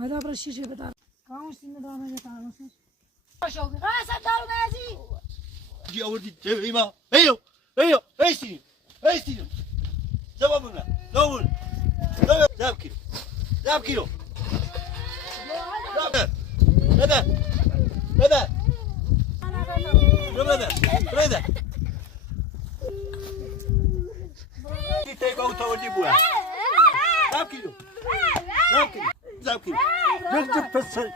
هذا برا الشيشة بتاع كامش سنة دامه بتاع نص شوقي قاسم دارو نازي جي أوردي تبعيما أيو أيو أيستيني أيستيني زبابنا زبون زاب كيلو زاب كيلو زاب هذا هذا هذا هذا تيجي أوتو ديبوا زاب كيلو زاب كيلو زاب كيلو جد فسر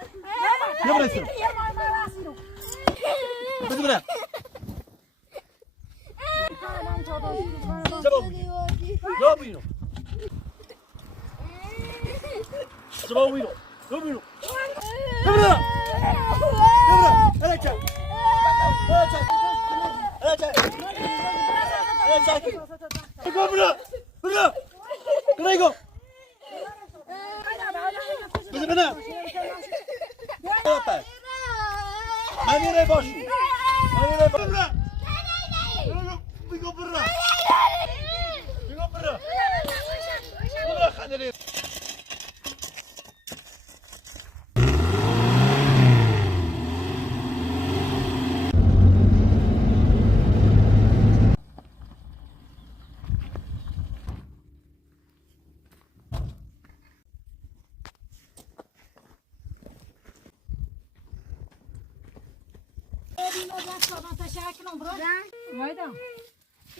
يبغى يصير بس Zabobino. Zabobino. Zabobino. Zabobino. Zabobino.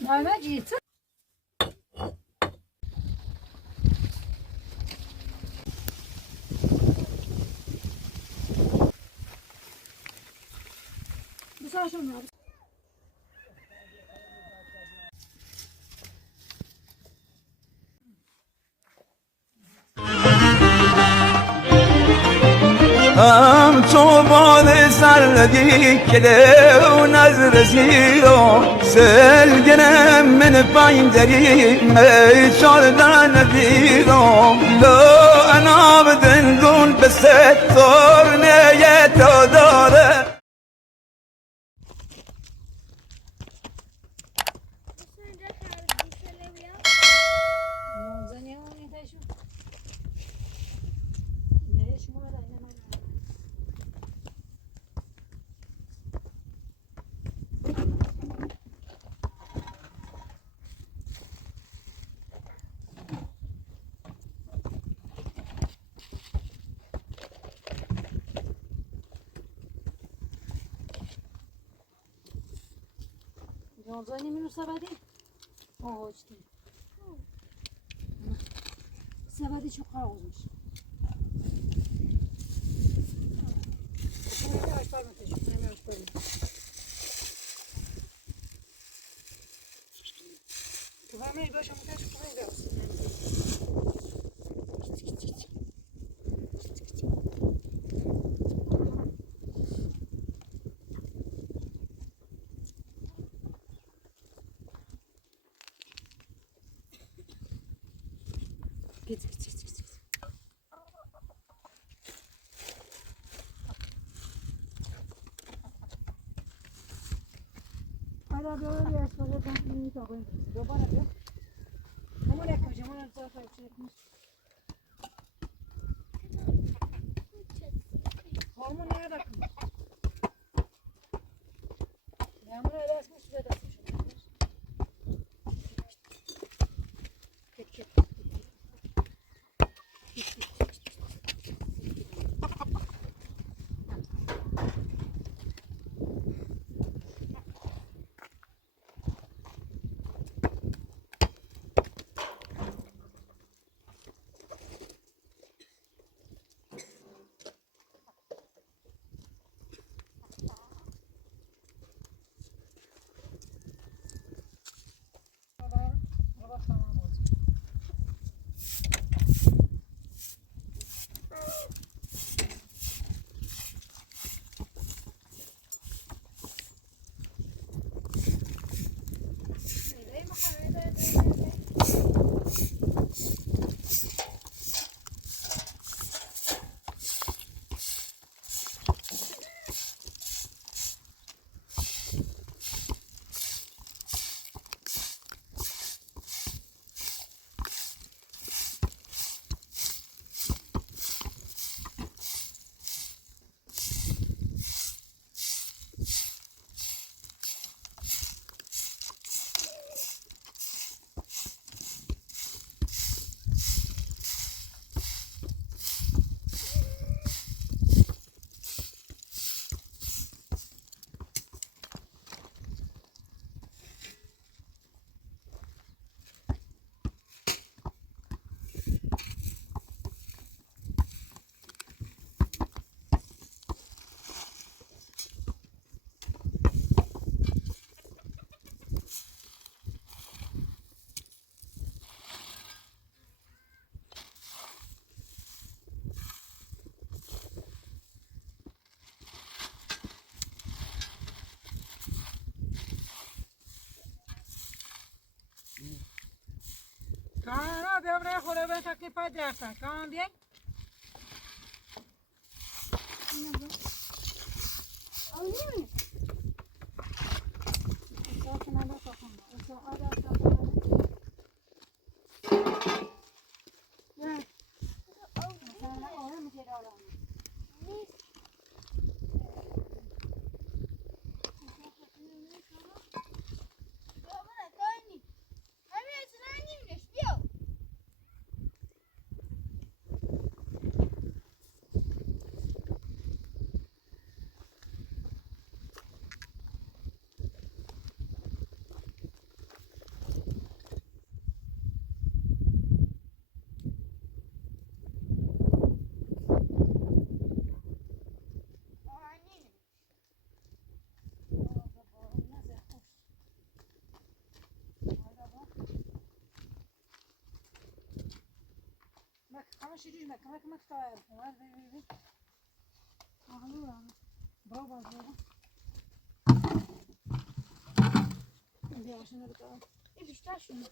ما جيت بس عشان هم چوبان سردی کده و نظر زیرو سلگنم من پایندری میچاردن دیرو لو انا بدندون بست تورنه تو داره Yolcayı mı sabadi? O işte. Sabadi çok kavuzmuş. Yavaş parmak teşekkür yavaş parmak. Kıvamı başa mı teşekkür ederim. Git. Hadi böyle yaşlarda ben bir takayım. Yoban yapıyor. Ama ne koyacağım? Ona da koyacağım. Hormon neye bakmış? Yağmur öyle asmış suya da asmış. Git. بیا برای خوره به تا که پا درسن کام بیای Ama şiriş mek tayar. Var ve. Ağlıyor. Bravo bravo. Bir yaşına bir daha. Bir şey şunu.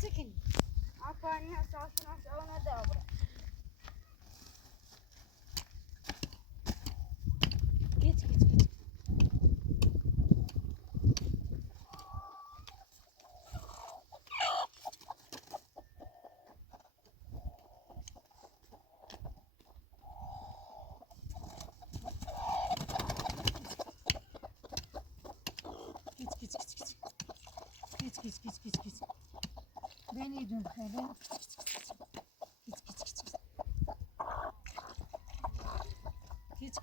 Chicken. Apa ni saus ona dobra. Git. کیس بینی دون خیلی کیس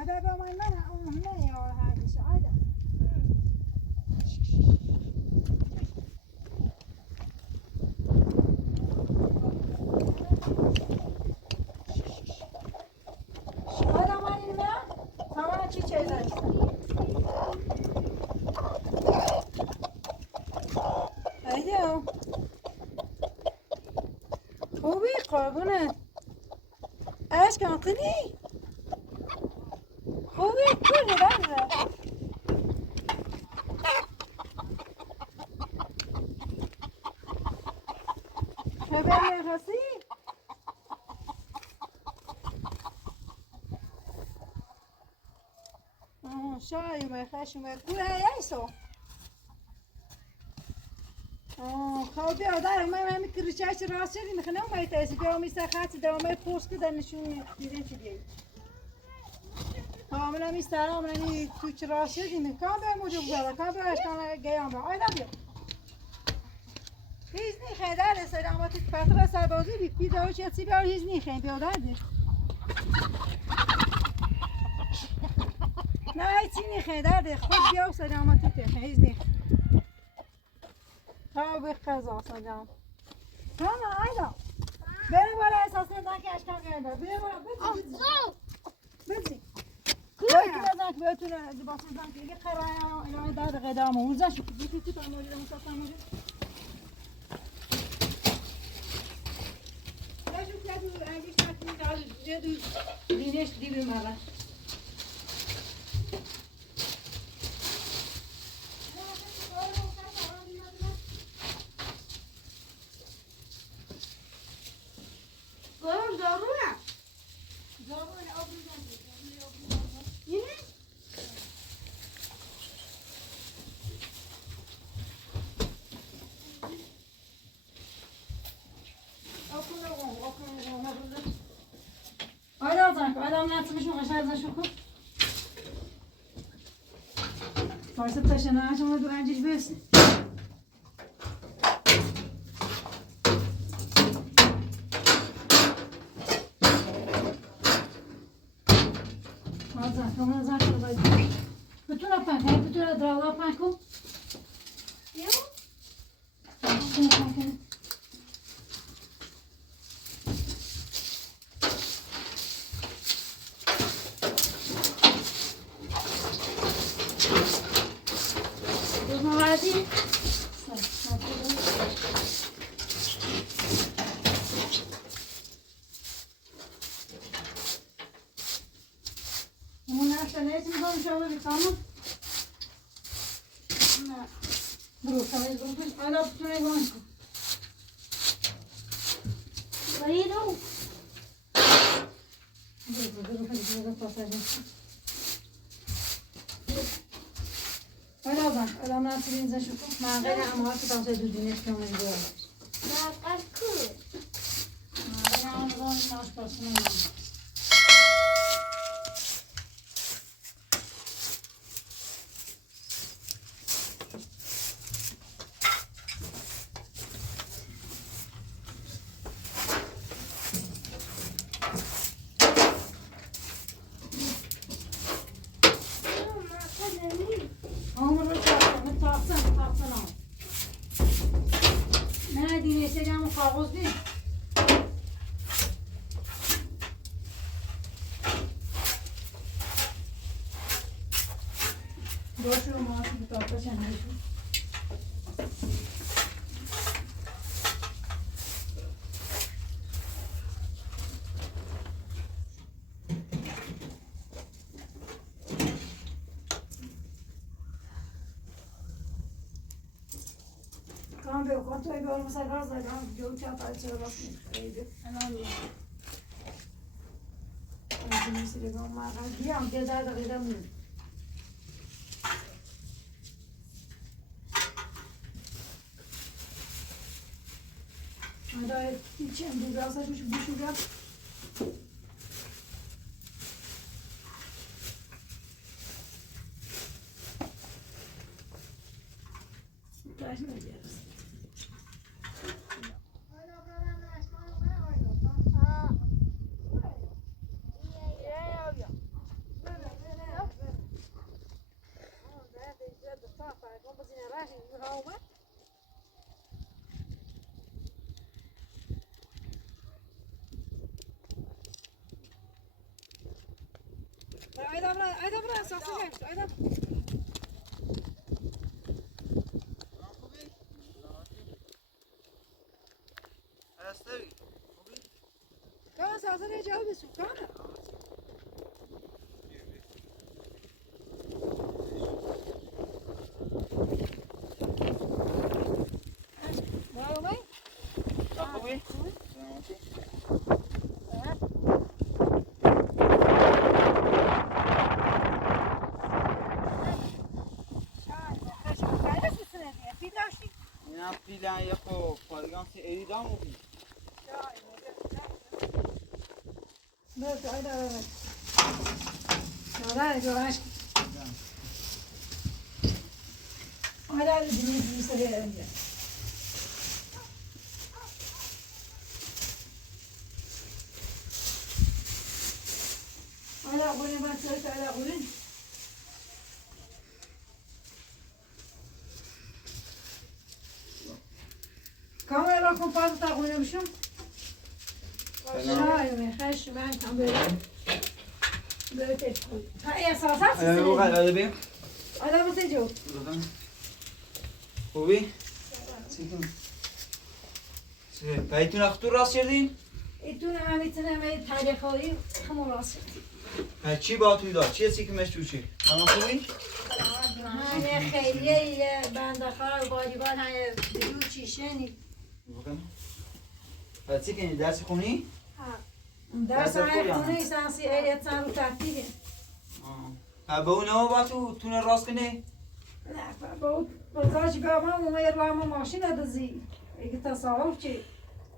آده با من نه اون نه یار هرکش آده آده من این نه تمام چی چیز هست ایدیو خوبی قربونه عشق کنی خوبی کلی بره خبری هستی؟ شای ما خشم کوه ایسو خوابی آدار من میکردم چهش راست شدی میخوام باید از بیام میسخت دوام پوست که نشون دیده چیه کاملا میسترام نمی تو چه راست شدی میخوام به موجب بذارم کام به اشکال گیام را آیدا بیا هیچ نیخه در سلامتی فتره سربازی بی پیدا و چیزی بیار هیچ نیخه بیادر دی نه هیچی نیخه در خود بیا و سلامتی تخه هیچ نیخه تا به قضا سلام تمام آیدا بریم بالا احساس ندن که اشکال گیام بریم بالا بزی کوی که بزن که بتونه باسه زن که دیگه قرار اینا داد قدام اون زن شو که تو موجود مصطفی موجود راجو که تو انگیش نکنی راجو جدو دینش دیوی مره آدم نتیجهشون قشنگ ازشون کن. فارسی تشنه هاشون دو انجیش بیست. آزاد کاملا زن شده باید. بتونه پنکه بتونه درالا پنکو. یو. پنکه. Adam nasıl bir insan şu ku? Mağara ama hakikaten tavsiye ediyorum. Ne çıkıyor mu diyor. Mağara ku. Mağara ama zaman savaş parasını alıyor. Kan be kontrol görmese gaz da kan gökçe atar çarabasın. Neydi? Anladım. Şimdi size ben mal diyam gezada gidemiyorum. هذا چند دراسه روش بشورم. باش نمی‌گیرم. Ayda bırak, saksıcak. Ayda. Tamam, saksıcak cevap versin. Tamam mı? Bravo, bey. خوبی؟ اینا پیلن یه خب پادگان سی ایری دام بودی Bırak, ayda bırak. Ayda, güvenç. Ayda, dinleyin, söyleyeyim. Ayda, bunu ben söyleyeyim, ayda, bunu. Kamera kompakt takmıyormuşum. Şahane, خش من هم برم. بریم. تا احساسات اینا رو قراره بیم آدم بسه جو. خوبی؟ چیکن؟ پیتون اختور راست کردین؟ ایتون همیتونه می تاریخی همون راست. چی با توی داد؟ چیه چی که مشتو چی؟ اما خوبی؟ همه خیلیه بنده خار والیبال همه بیرو چیشنی. چی کنی؟ درس خونی؟ درس های خونه ایسانسی ایلیت سن رو تحتیگه. به اون نمو با تو تونه راست کنی؟ نه با بازاش بیامم اومه رام ماشین دزی. اگه تصاحب چی؟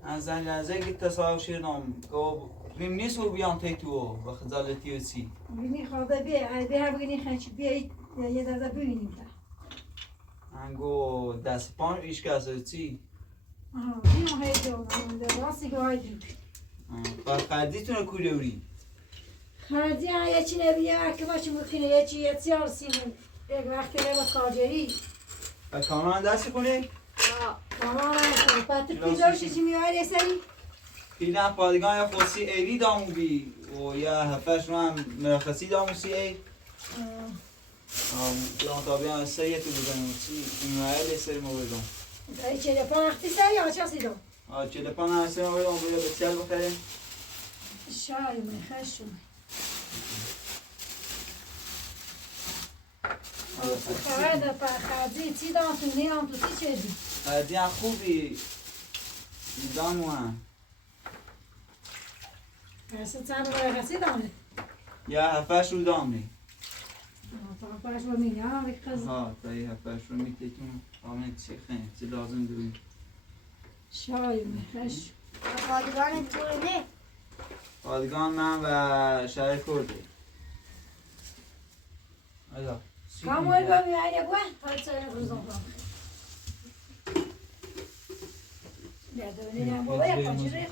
از زن لحظه که تصاحب شدم گو ریم نیست و بیان تی تو و خزالتی و سی بینی خواهده بیه بگینی خنچی بیایی یه درده ببینیم تا. انگو دست پان ایش که از چی؟ اینو های جو راستی که های جو. خردی تونه کوریوری؟ خردی ها یه چی نبینه که باشه ممکنه یه چی یه سیار سیمون یک وقتی رو کاجری و کامان دست کنی؟ کامان هست پتر پیزارشی چی میواری سری؟ پیلن پادگان یا خوصی ایری دامو بی و یا هفتش رو هم مرخصی دامو سی ای بیان تا بیان سریع تو بزنیم چی؟ این وعیل سری ما بزن ای چه پا اختی سری آچه سی دو؟ 45 هستی ما بزن بیا به چل بخریم شای خشم خرده پا خردی چی دام تو نیم تو چی چه دی؟ خردی هم خوبی دامو هم هستی چند مرخصی دامه؟ یا هفتش رو دامی پاش رو میگم یک خز ها تا یه هفتش رو میتیتون آمین چی خیلی چی لازم دویم شای خشم پادگان پوله پادگان من و شهر کرده ایلا کاموی با میاره گوه پای سر روزم کنم بیادونی هم بابا یک پاچه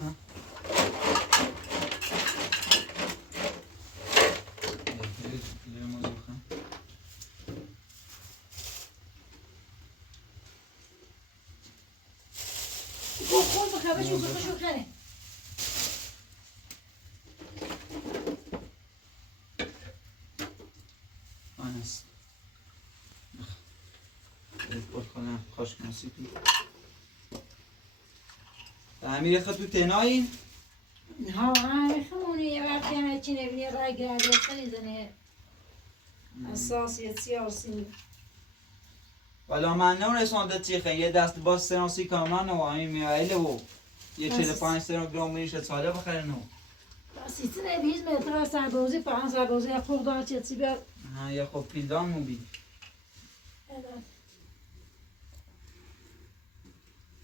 خود بخواه بشو بخوشو خنه آنست خود کنم خوش کنسی پی تعمیر خود تو تنایی؟ ها خمونی یه وقتی همه چی نبینی رای گرده خیلی زنه اساسیت سیاسی ولی من نورسانده چیخه یه دست باز سناسی کاملا و همین میایله و یه 45 گرم میشه ساله بخره نو بسی تنه 20 متر سربازی 5 سربازی خوب دار چی بیار ها یه خوب پیلدان مو بی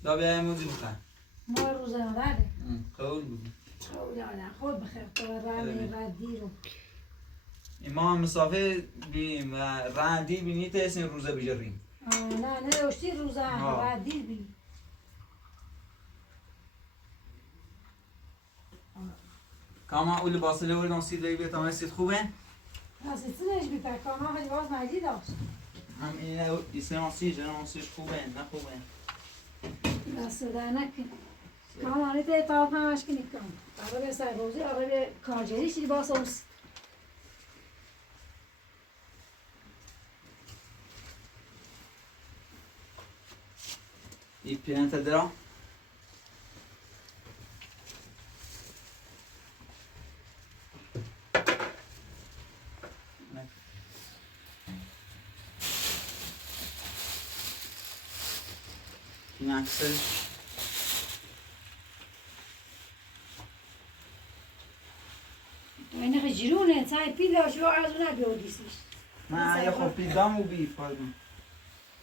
دا بیا موزی بخره ما روزه نداره قول بگو خود بخیر تو رمی و دیرو ما مسافر بیم و رندی بینی تیسین روزه بجریم نه نوشتی روزه و دیر بی کاما اول باسله وردان سید لگی بیت آمه سید خوبه؟ نسیتی نش بی پکاما خیلی باز مجی داشت هم اینه ایسان سید جنان سیدش خوبه نه خوبه دست در نکن کاما نیت اتاق همش کنی کام آره به سربازی آره به کارجری شدی باز اوس ای پینت درا این عکسش اینه خیلی جیرونه سای پیل شو از اون بیودیسیش نه یه خب پیدام و بی پایدون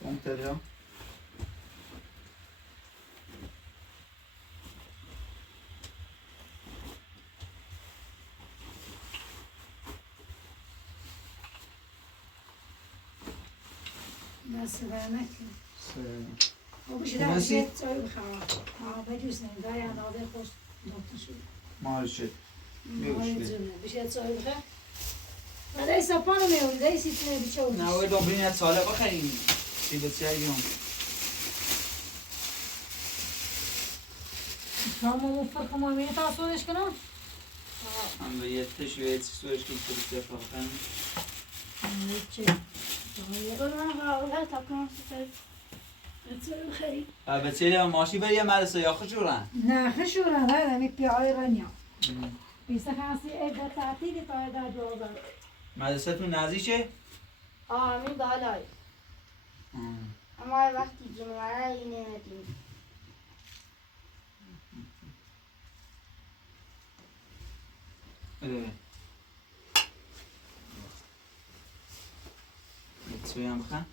اون تریا دست در نکن او بشه خوب در هستی؟ بشه چای بخواه بجوز نمیده یا ناده خوش دکتر شد مارشد بشه چای بخواه ولی سپانو میولده ای سیتونه بیچه نه وای دنبالین ساله بخریم سی بسیار بیون کامو فرق ما مینه تا سودش کنم هم به یه تشویه سوش که بسیار بخریم چه قربان خدا تا کنم سر چای بخری بسیاری ماشی بر یه مدرسه یا خجورن نه خشوره نه دمی پیای رنیا بیسته خاصی ایده تعطیلی تا ایده دوازده مدرسه تون نزدیکه؟ همین بالای اما وقتی جنواره اینه ندیم بله سوی هم بخن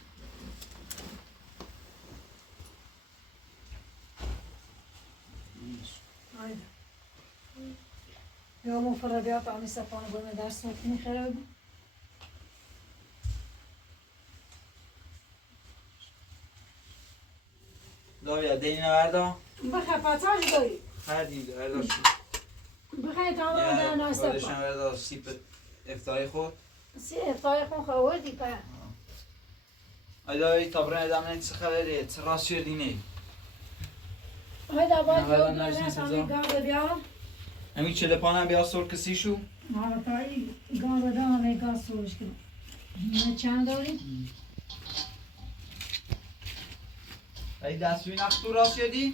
آیده یا مفردیات آمی سپانو برمه درس کنی خیلی داویا دینه وردا بخیر پتاش داری خردی ورداشت بخیر تا آمده نایسته خودشم وردا سیپ افتاری خود سی افتای خون خوردی پا ایدای تابرن ادام نیت خبری چه راست شدینه آیده باید نه، جو الان نرسیم دارم سزا. سامی گام بیارم همین چلپانم بیا سر کسی شو حالا تا این گام دارم این گام سورش کنم نه چند داری؟ ای دستوی نخت تو راست شدی؟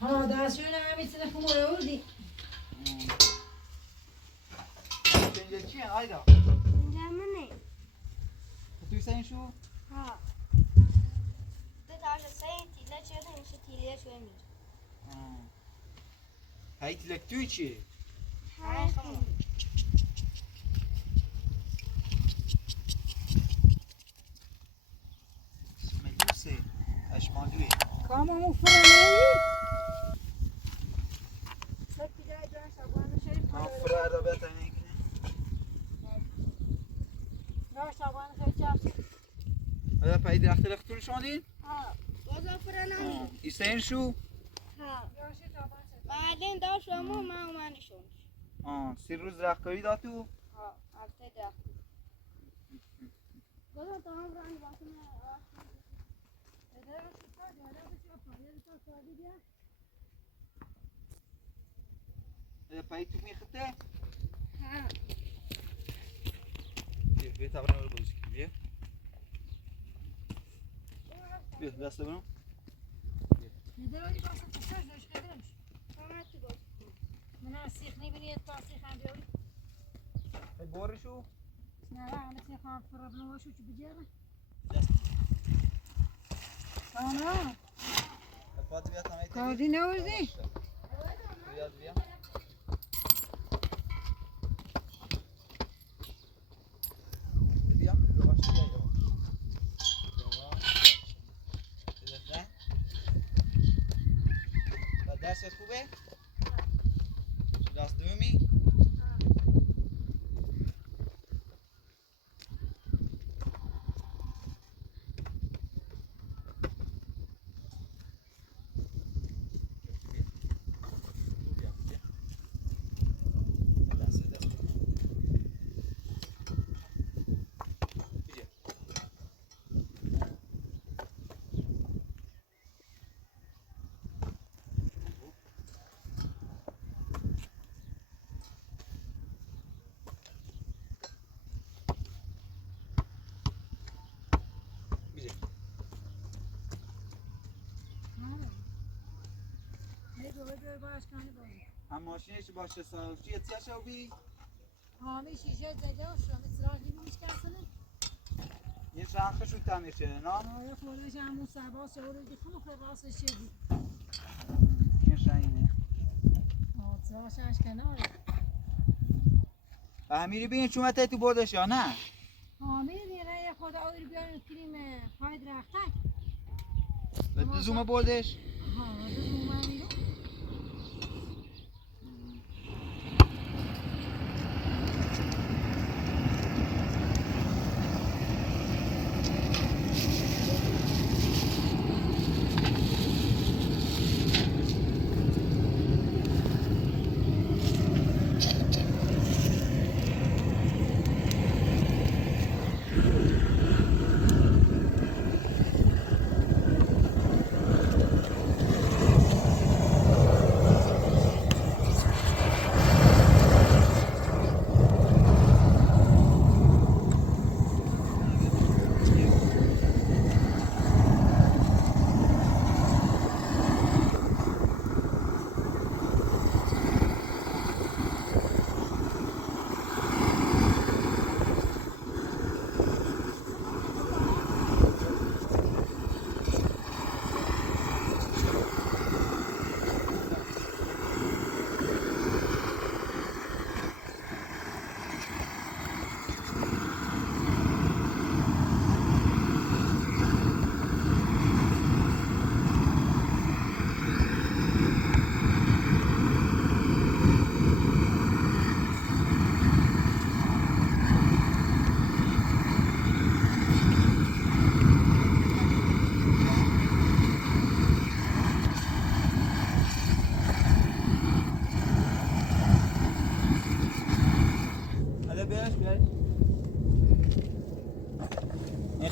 ها دستشوی نمی تلفون رو بودی اینجا چیه آیدا؟ اینجا منه توی سین شو؟ ها ده تاش سعی تیله چه ده میشه تیله شوی میره هی تلک توی چیه؟ های خمو مجوسه اشمالوی کاما مفرمی سکی جای جان شبانه شریف ما فرار را بهتر میکنه یا شبانه خیلی چرسی آیا پای درخت لختور شدین؟ ها بازا فرنانی ایستین شو؟ ها یاشی شبانه شریف بعدين داش ومو ما وما نشونش سی روز درختکاری داتو؟ ها هفته ده بازا تمام رانی باسم آیا پای تو میخته؟ ها بیا تابرن رو بازی کن بیا بیا دست برم نداری باسه کشش داشت خیلیش فهمت باز من از سیخ نبینی تا سیخ هم بیاری ای بور شو؟ نه همه سیخ هم فراب نوشو چی بجیره دست آنا پات بیا تمایی کاری نوردی بیاد بیا بیا یواش بیا یواش بده با دست دست خوبه؟ دست دومی؟ هم ماشینش باشه صاحب چیه چیه بی؟ همی شیشه زده و شما سراغی میشکنسنه یه شنخشو تعمیر شده نه؟ آره خودش همون سباس رو دیگه خب راستش چیزی این شاینه سراغش اشکناره امیری ببین چومته تو بردش یا نه؟ همی دیره یه خدا آوری بیارن کریم پای درختک به زوم بردش؟ ها دو زومه میرو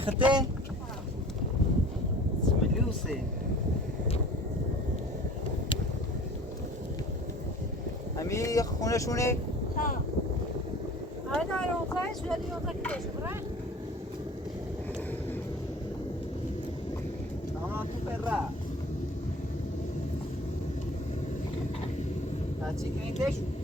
خته؟ سملوسه همین خونه شونه؟ ها آره داره اونجا شدی اونجا که بشه برای اما تو فرra هرچی که این تشو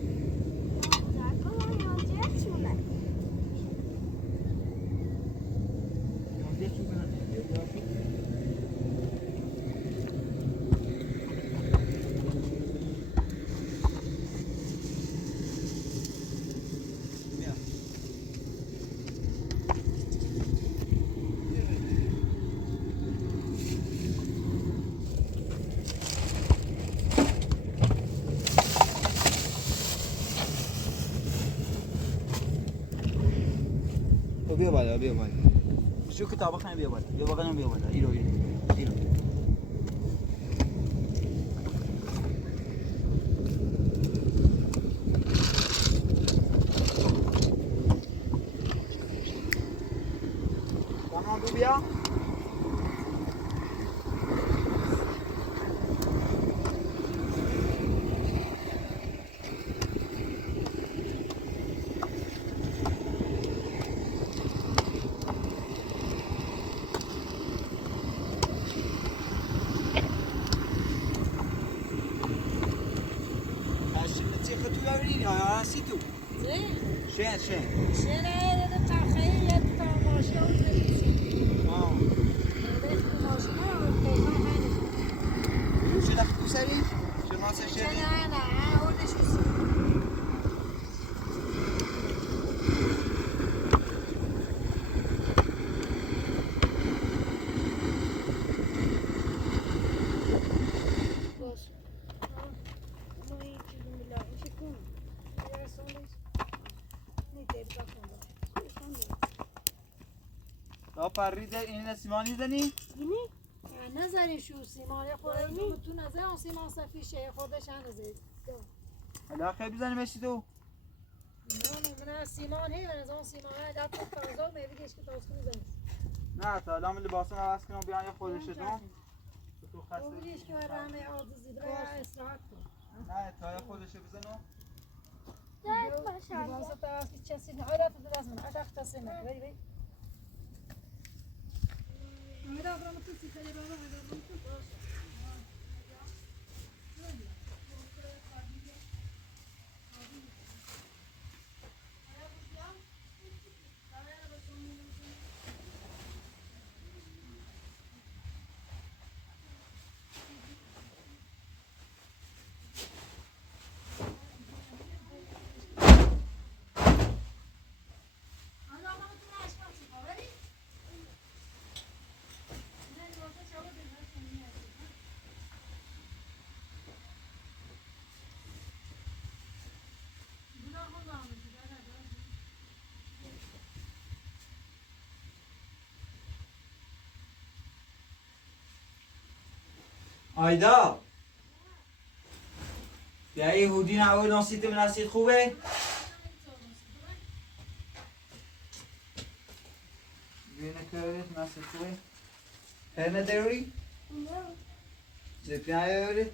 بیا بالا بیا بالا شو کتاب خانه بیا بالا بیا بالا بیا بالا ایرو تمام بیا شين شنو بتاع خيل بتاع ماشي او شو دخلتوا سري؟ شو ما صار شيء؟ انا اقول شو دا پرید این سیمانی زنی؟ اینی؟ نزنی شو سیمان یه خورده تو نزنی اون سیمان سفیشه یه خورده چند نزنی حالا خیلی بزنی بشی تو؟ من سیمان هی من از اون سیمان های دست تو فرزا میبیدیش که تاسکو میزنی نه تا الان لباسم عوض کنم بیان یه خودش دون تو خسته میبیدیش که برای آزوزی برای استراحت کن نه تا یه خودش بزنم لباس تا که چسی نه آره تو دست من اتاق تاسه نه بری بری میرا برام تو سی خیلی بابا میرا تو آیدا بیا یه هودی نوای ناسیت مناسید خوبه؟ بینه که ناسیت خوبه؟ هر نداری؟ زیپی نیاری؟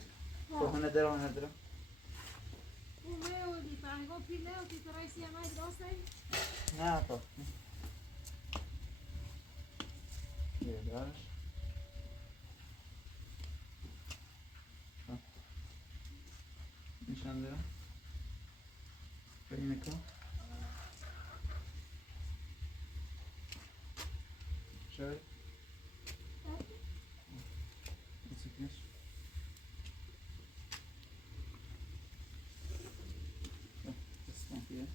خب ندارم نه تو بیادرش نشان دارم بینه که شاید نسیتنش استانفیه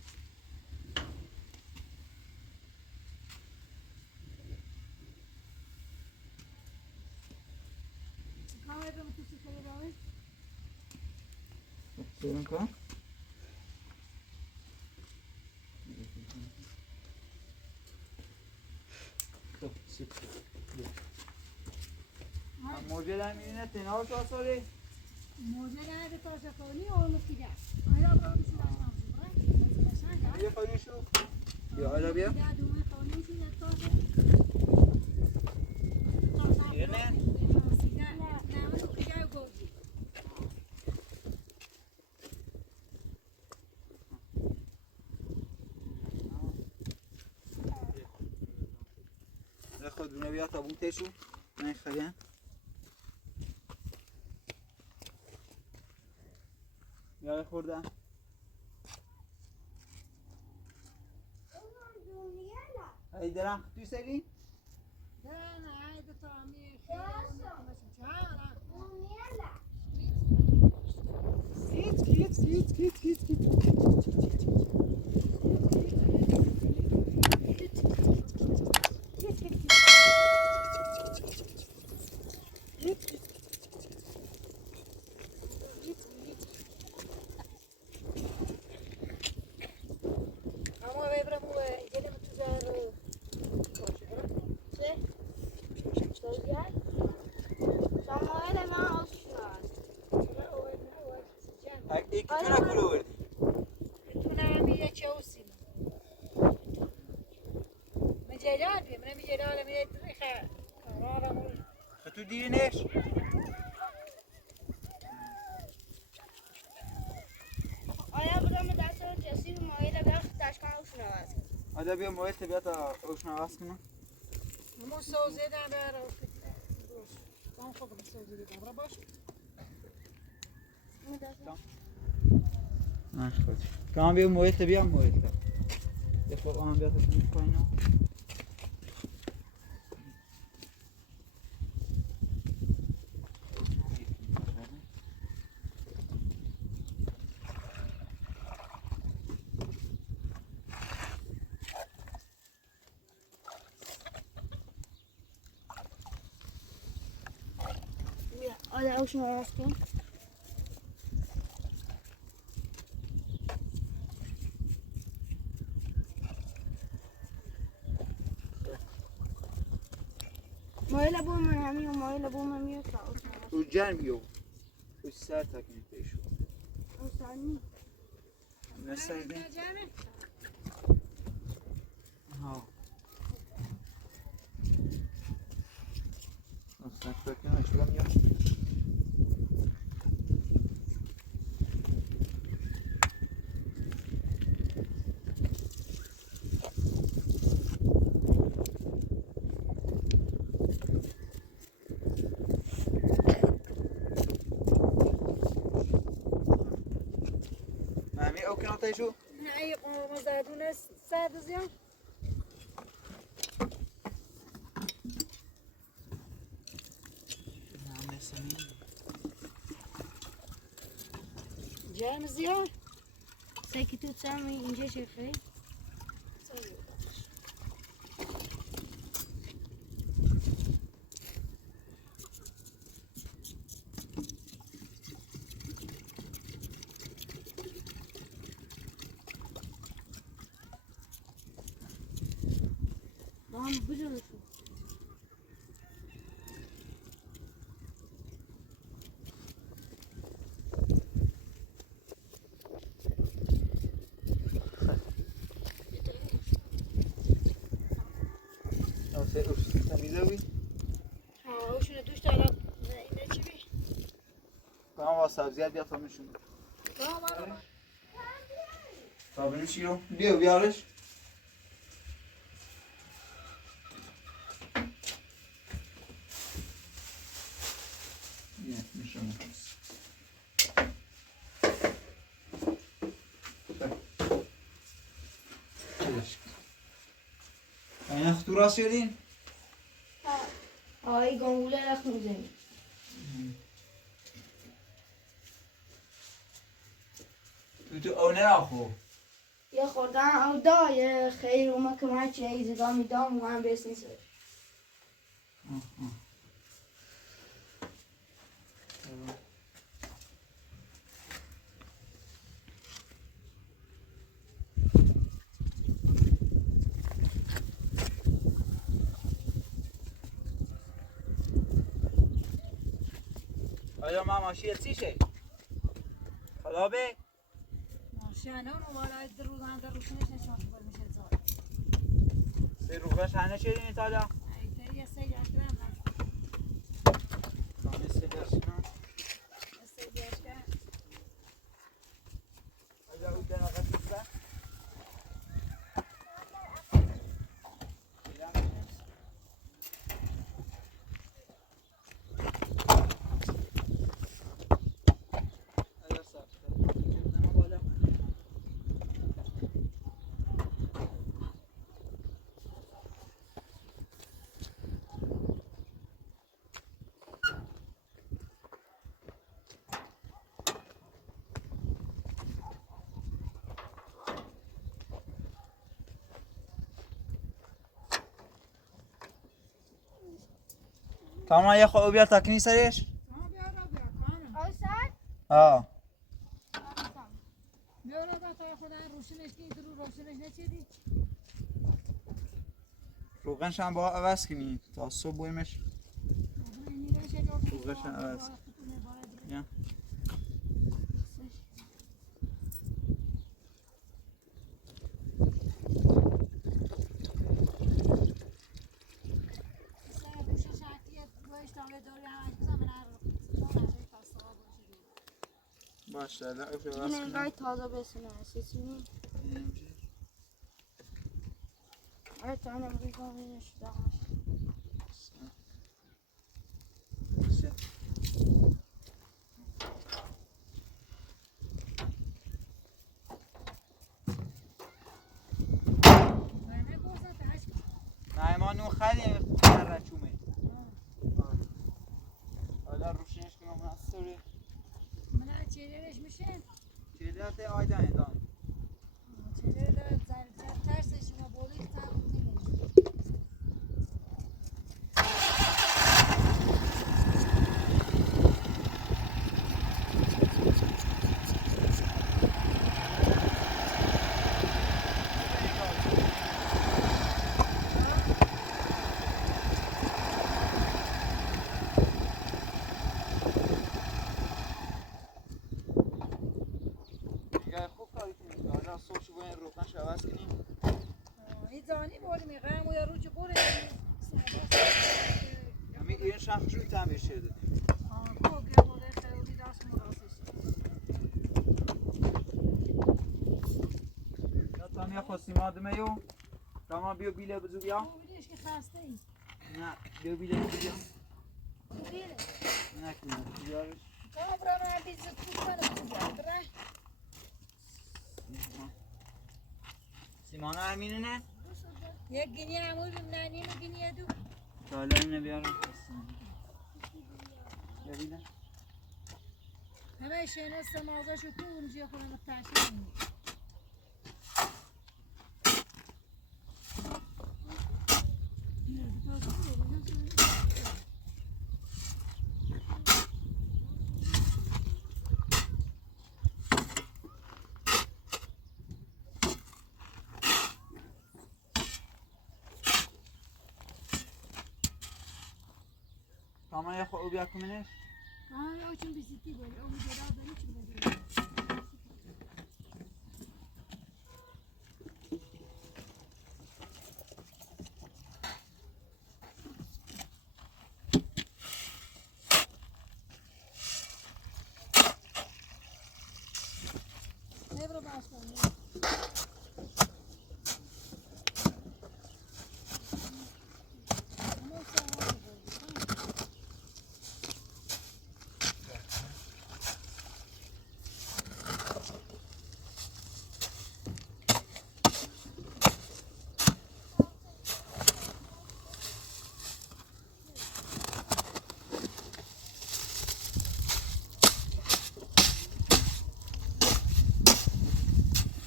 سرم کن خب سیپ موجه در میبینه تنها تا سالی موجه نه تا شفانی اونو کیده آیا برام یه خواهی شو بیا حالا بیا یه نه خود بینه بیا تا بون تشو نه خیلی یا خوردم ای درخت توی سری؟ ایکی تو نکلو بردی؟ تو دیرینش؟ آیا بودم دست رو جسیر مایل به تشکان اوشون آواز کنم آده بیا مویل بیا تا اوشن آواز کنم همون سوزه در اون خوب سوزه در باش نه خود کام بیا مویل بیا مویل یه خوب آن بیا تا کنید پایینا آیا اوشون آواز کنم مایل بوم من همین و مایل بوم من میاد تا رو جرم یو رو سر تکنی پیشو اوسانی مثل این ها اصلا تکنی شو میاد شو نه یه قوم زدونه سرد زیان جرم زیان سکی تو سم اینجا شفه مام بجوش تمیزه بی؟ اوشونه دوش دارم اینه چی بی؟ با هم با سبزیت بیا تا میشون تا بینیم چی رو؟ بیارش میشون این اخ تو راست شدین؟ آی گنگوله رخ میزنی تو اونه آخو یه خوردن او دای خیر اومد که من چه ایزگاه میدام و من بیستی سر آیا ما ماشی چی شه؟ خلابه؟ ماشینه اونو بالای روزان در روشنش نشان بر میشه زار سه روغش هنه شدین تالا؟ ایتر یه سه گشتم تانه سه گشتن سه گشتم آیا او دناغه سیزه؟ تمام یه خواه بیار تکنی سرش؟ آی سر؟ آه بیاره دا تا خدا روشنش که رو روشنش نچیدی روغنش هم با عوض کنی تا صبح بویمش روغنش هم عوض یا باشه لعبش عوض این کنی انگاه تازه بسنه سیسونی آی تانم ریگاه اینش داغش نه ما نو خیلی رچومه حالا روشنش کنم من سوری من چهرهش میشه چیلیات آیدن دان چهره ترسش ما بولی تام نمیشه می غم و یا رو چه قوره همین این شخص روی تعمیر شده کو گه بوده خیلی دست مراسش تا یا خواستی مادمه یو تمام بیا بیله بزو بیا ببینیش که خسته ای نه بیا بیله بزو بیا بیره نکنه بیارش تا برای من بیزه تو کنه برای سیمانه همینه نه؟ یک گینی همون نانی و گینی دو ساله اینه بیارم ببینه همه شنه سمازه شو تو اونجا خودم تحشیم تمام یا خود بیا کمینش او چون بیسیتی باری او جدا داری چون باری نبرو باش کنی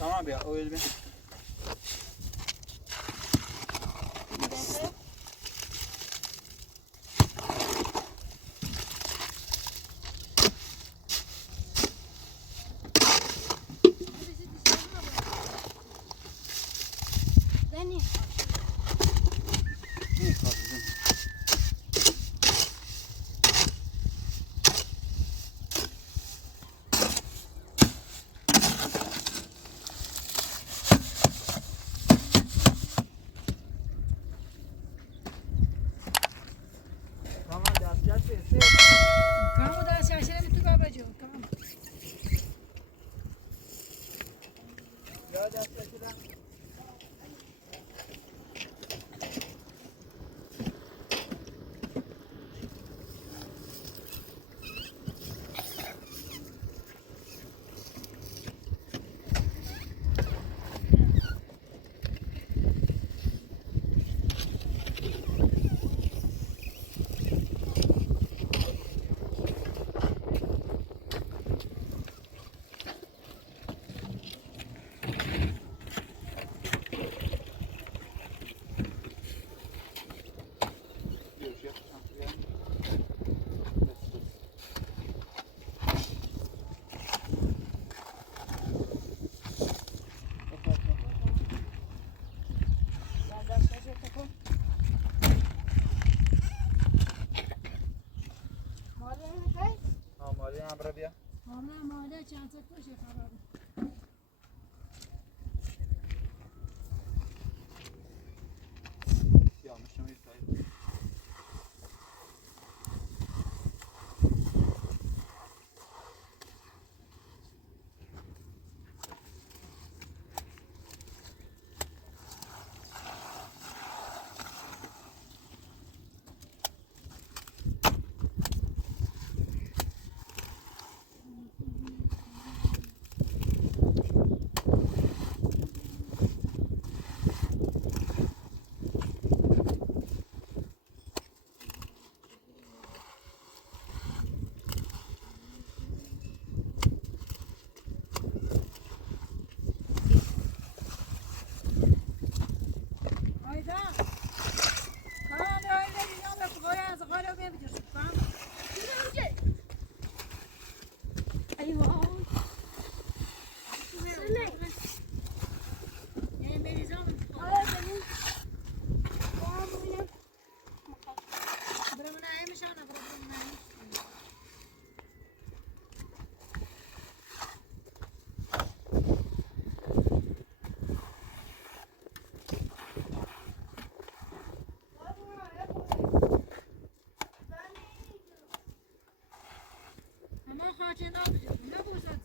تمام بیا اویل بیا دنی تمام دست بیسته کامو دست شاشره می تو بابا جو کام یا دست بکیدم آماده نبرا بیا حالا ماده چند تا کشه خبره یا میشم ایستایی چه نمیشه نبوسد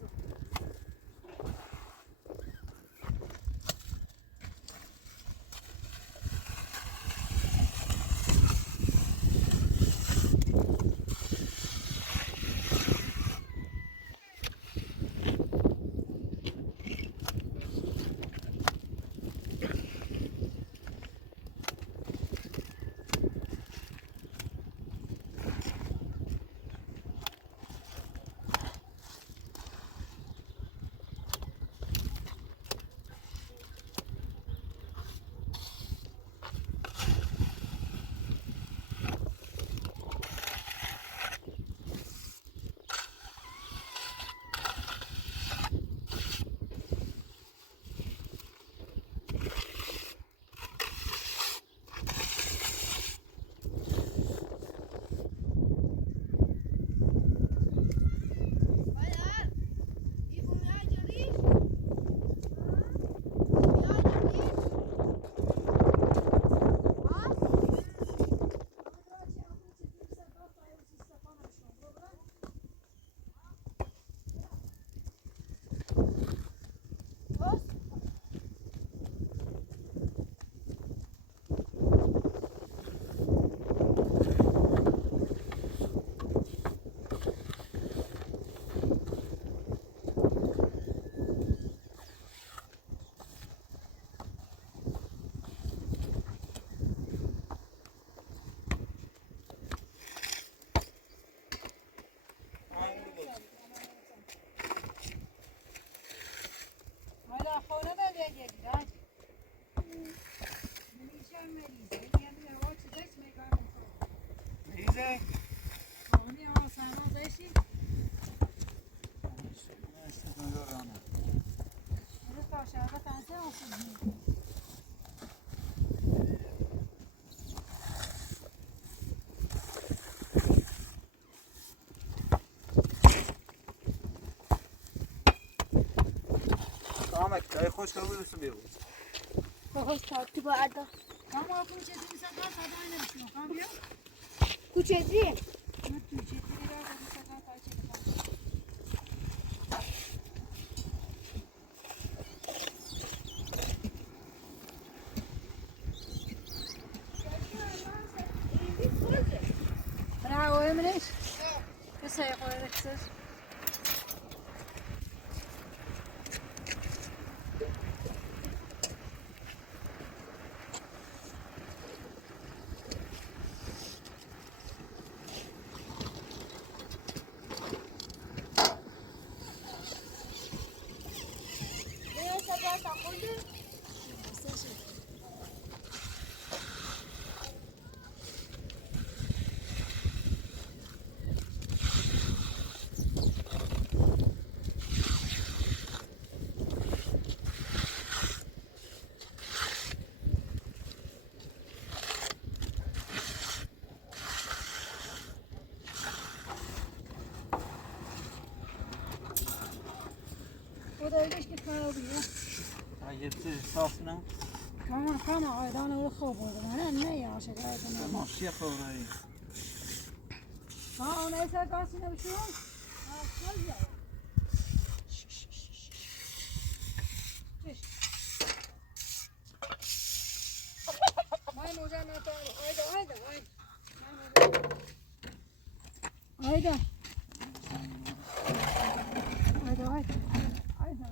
حالا خونه بده گیرد میشم مریضه میگم هوا چیزش میگم میزه خونی ها سرما داشتی روز تا شربت انسه آسون Ahmet, çay hoş kabulüsün bir bu. بخوش تا تو با ادا اما پوچه توی سکر صدای نمیشنو کام بیا کوچه من توی چه توی را توی سکر تا چه بکنم Bravo Emre. Kasaya koyacaksın. O da öyle işte kalıyor. Yetti, safına. Kama aydan öyle خوب oldu. Ne ya şeker etmem. Maşıya kavrayı. Ha ona ise kalsın bir şey yok. Ha söz ya. May mocan ata. Hayda. Hayda.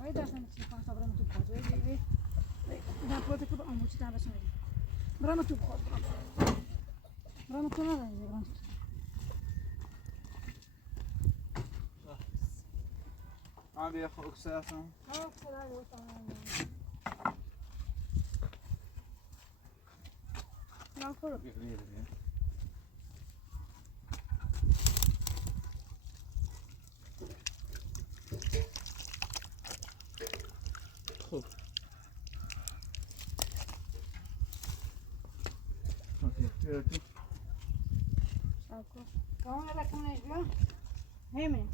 Hayda sen için kan sabran tu khozo. Ben prote ko amuchi ta basma. Brama tu khozo. Brama tu na brama. Abi ya oksasın. Ha selam olsun. Ne koru? Kamu ada kemana juga? Hemen.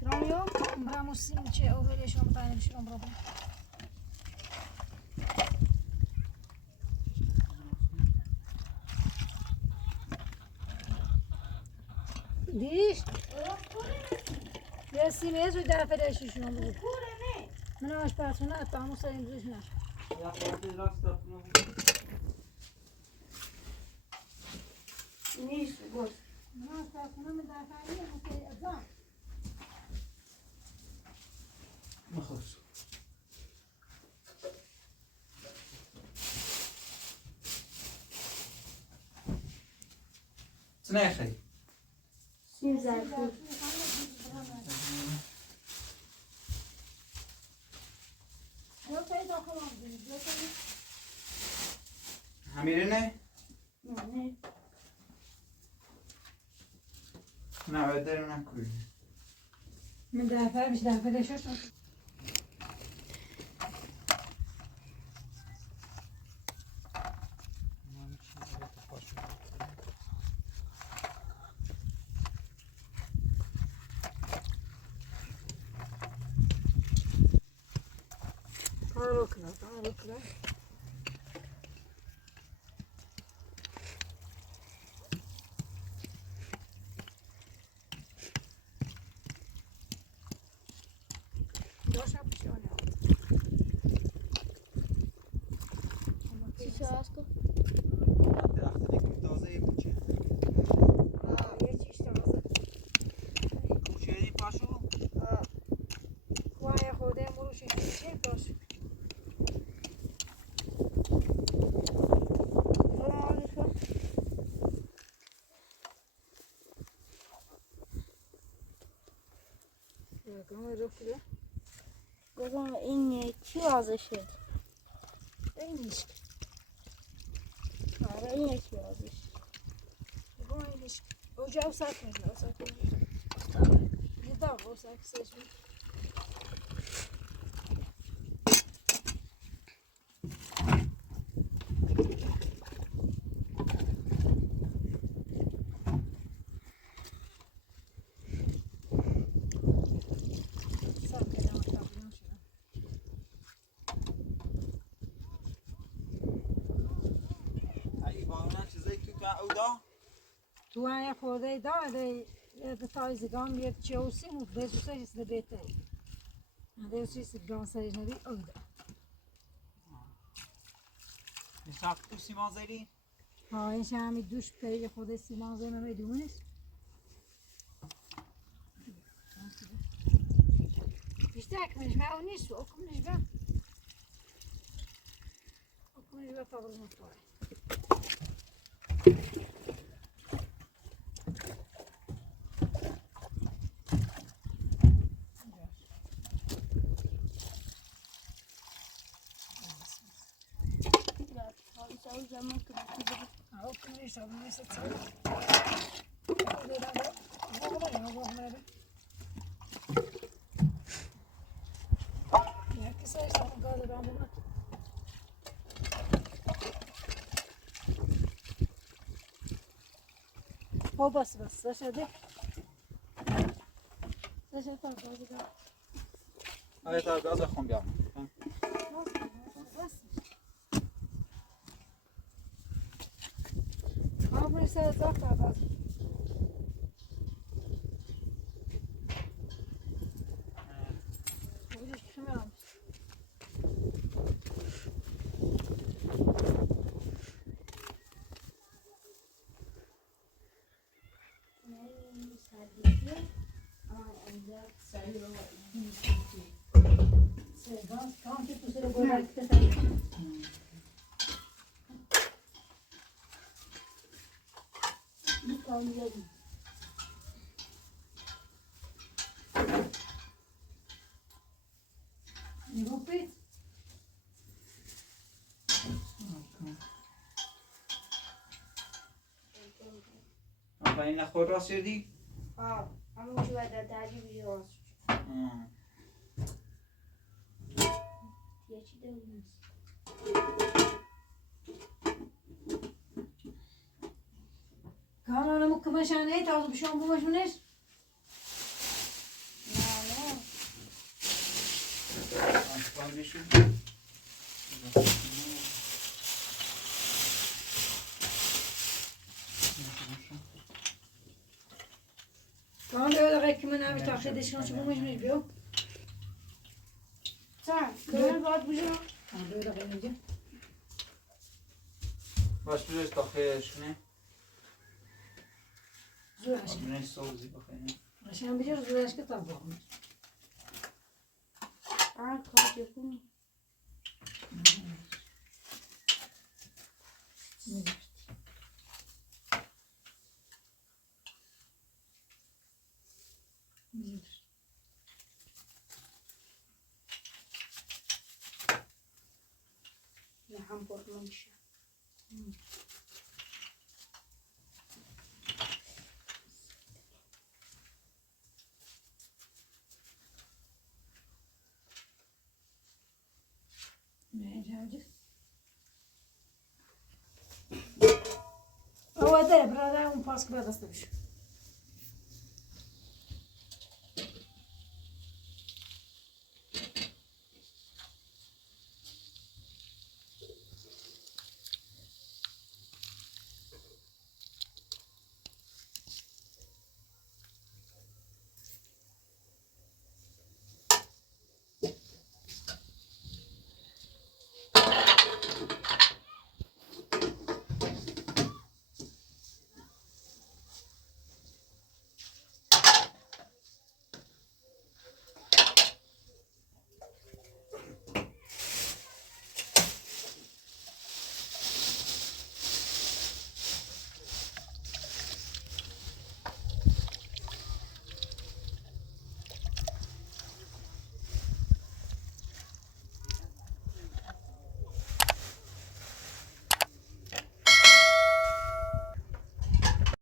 Kamu yo? Bramo simce, ovdje što tane što problem. Diš? یه سیمه زود در فلششون بود من آشپزخونه اتامو سریم روش نه یا خودت راست دفنو. نیست گفت من آشپزخونه من در فلششون بود ازام مخصوص. سنخی. سیم زرفی همیره نه؟ نه نه بدر نکنی. من در فلششون Arukla. Došla pišonja. چی شاسکو درخت دیگه تازه کوچه. یه چیش تازه. کوچه دی پاشو. وای خوده مروشی چی باش. گفتم این چی وازه شد اینش. آره این چی وازه شد اینش. اوجا ساک میشه. یه داغ ساک سیشون. تو هایی خورده داره یه تایزگان یه چوسی مفته سوسش ده بهتری ده سوسی گان سرش ندی اویده نشاط تو سیمان زیری؟ ها اینش همی دوش پیل خود سیمان زیر نمیدونیش بیشتر اکنش من اون نیست اکنش با فاقل مطباره زمان که اکنش هم نیست یکی سرش هم گاده رام بمد او بس شده شده تا گازه دار آره تا گاز خون بیام همونی سر زاک باز بودیش کمیام Kanske så det går rätt ihopit. این خود راست شدی؟ آه همون جو در تعجیبی راست یه چی داریم نیست Kamerana mukkamashan et az bir şey olmamış نه Kan böyle من نمی تاخیر دشکن چه بومش بیو Sen, kömür var bu yana. böyle gelince باش بجوش تا خیرش کنه zor aşk. منش سوزی بخیریم Aşkım biliyoruz zor aşkı tabi bakmış. Aa, kart yapayım. Ne ham korkmamış. Ne yapacağız? O da burada un pas kadar da